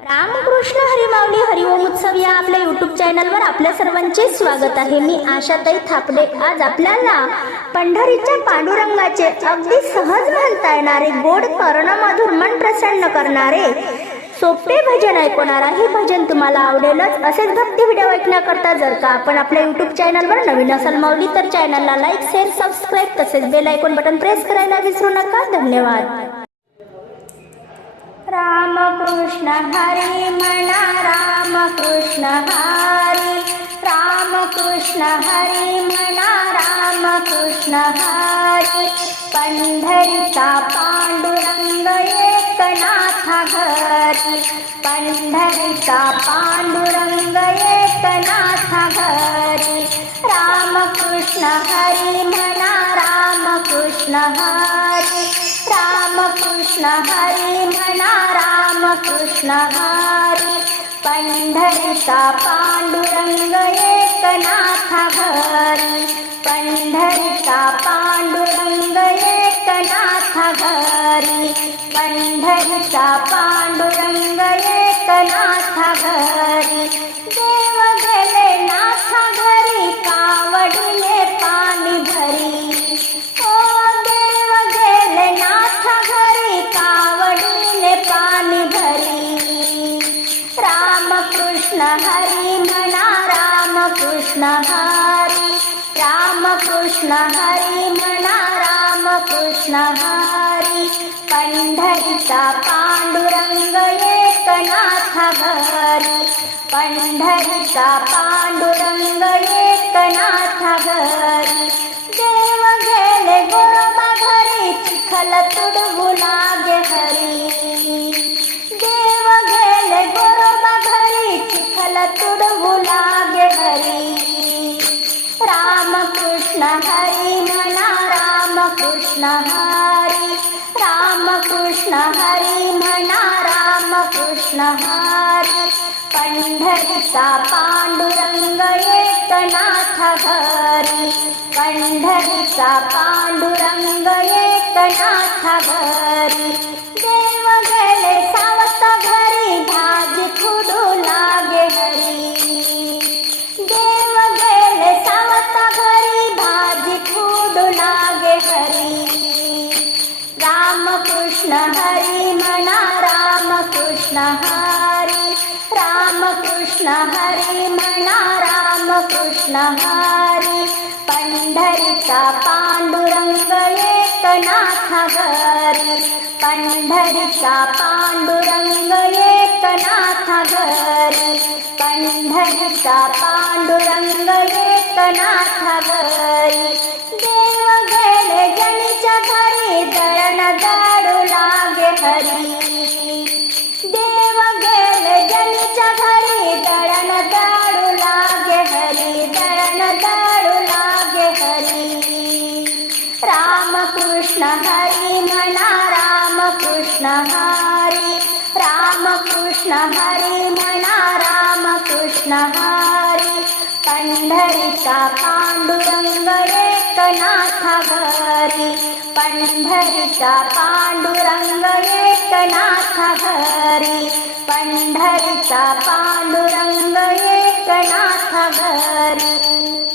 रामकृष्ण हरिमावली हरिओम उत्सव या आपल्या युट्यूब चॅनलवर आपल्या सर्वांचे स्वागत आहे. मी आशाताई थापडे. आज आपल्याला पंढरीच्या पांडुरंगाचे अगदी सहज म्हणता येणारे गोड कर्णमधुर मन प्रसन्न करणारे सोपे भजन ऐकवणार हे भजन तुम्हाला आवडेलच. असेच भक्ती व्हिडिओ ऐकण्याकरता जर का आपण आपल्या युट्यूब चॅनलवर नवीन असाल मावली तर चॅनलला लाईक शेअर सबस्क्राईब तसेच बेल आयकॉन बटन प्रेस करायला विसरू नका. धन्यवाद. हरिमना राम कृष्ण हरि राम कृष्ण हरिमना राम कृष्ण हरि पण्ढरका पाण्डुरङ्गनाथघ पण्ढरिका पाण्डुरङ्ग कृष्ण हरि कृष्ण हरी म्हणा राम कृष्ण हरी. पंढरीचा पांडुरंग एकनाथ हरी. पंढरीचा पांडुरंग एकनाथ हरी. पंढरीचा पांडुरंग एकनाथ हरी. रामकृष्ण हरी रामकृष्ण हरी म्हणा रामकृष्ण हरी. पंढरीचा पांडुरंग एकनाथ घरी पंढरीचा पांडुरंग एकनाथ घरी देव गेले गोरोबा घरी चिखल तुडवू लागे हरी. देव गेले गोरोबा घरी चिखल तुडवू लागे हरी। रामकृष्ण हरी म्हणा रामकृष्ण हरी। रामकृष्ण हरी म्हणा रामकृष्ण हरी। पंढरीचा पांडुरंग एकनाथ हरी। पंढरीचा पांडुरंग एकनाथ हरी। हरी. रामकृष्ण हरी म्हणा रामकृष्ण हरी. रामकृष्ण हरी म्हणा रामकृष्ण हरी. पंढरीचा पांडुरंग एकनाथ हरी. पंढरीचा पांडुरंग एकनाथ हरी. पंढरीचा पांडुरंग एकनाथ हरी. घरी. देव गेल जणीच्या घरी दळण दाडू लागे हरी दळण दाडू लागे हरी रामकृष्ण हरी म्हणा रामकृष्ण हरी. रामकृष्ण हरी म्हणा रामकृष्ण हरी. पंढरीचा पांडुरंग रे घरी पंढरीचा पांडुरंग एकनाथ घरी पंढरीचा पांडुरंग एकनाथ घरी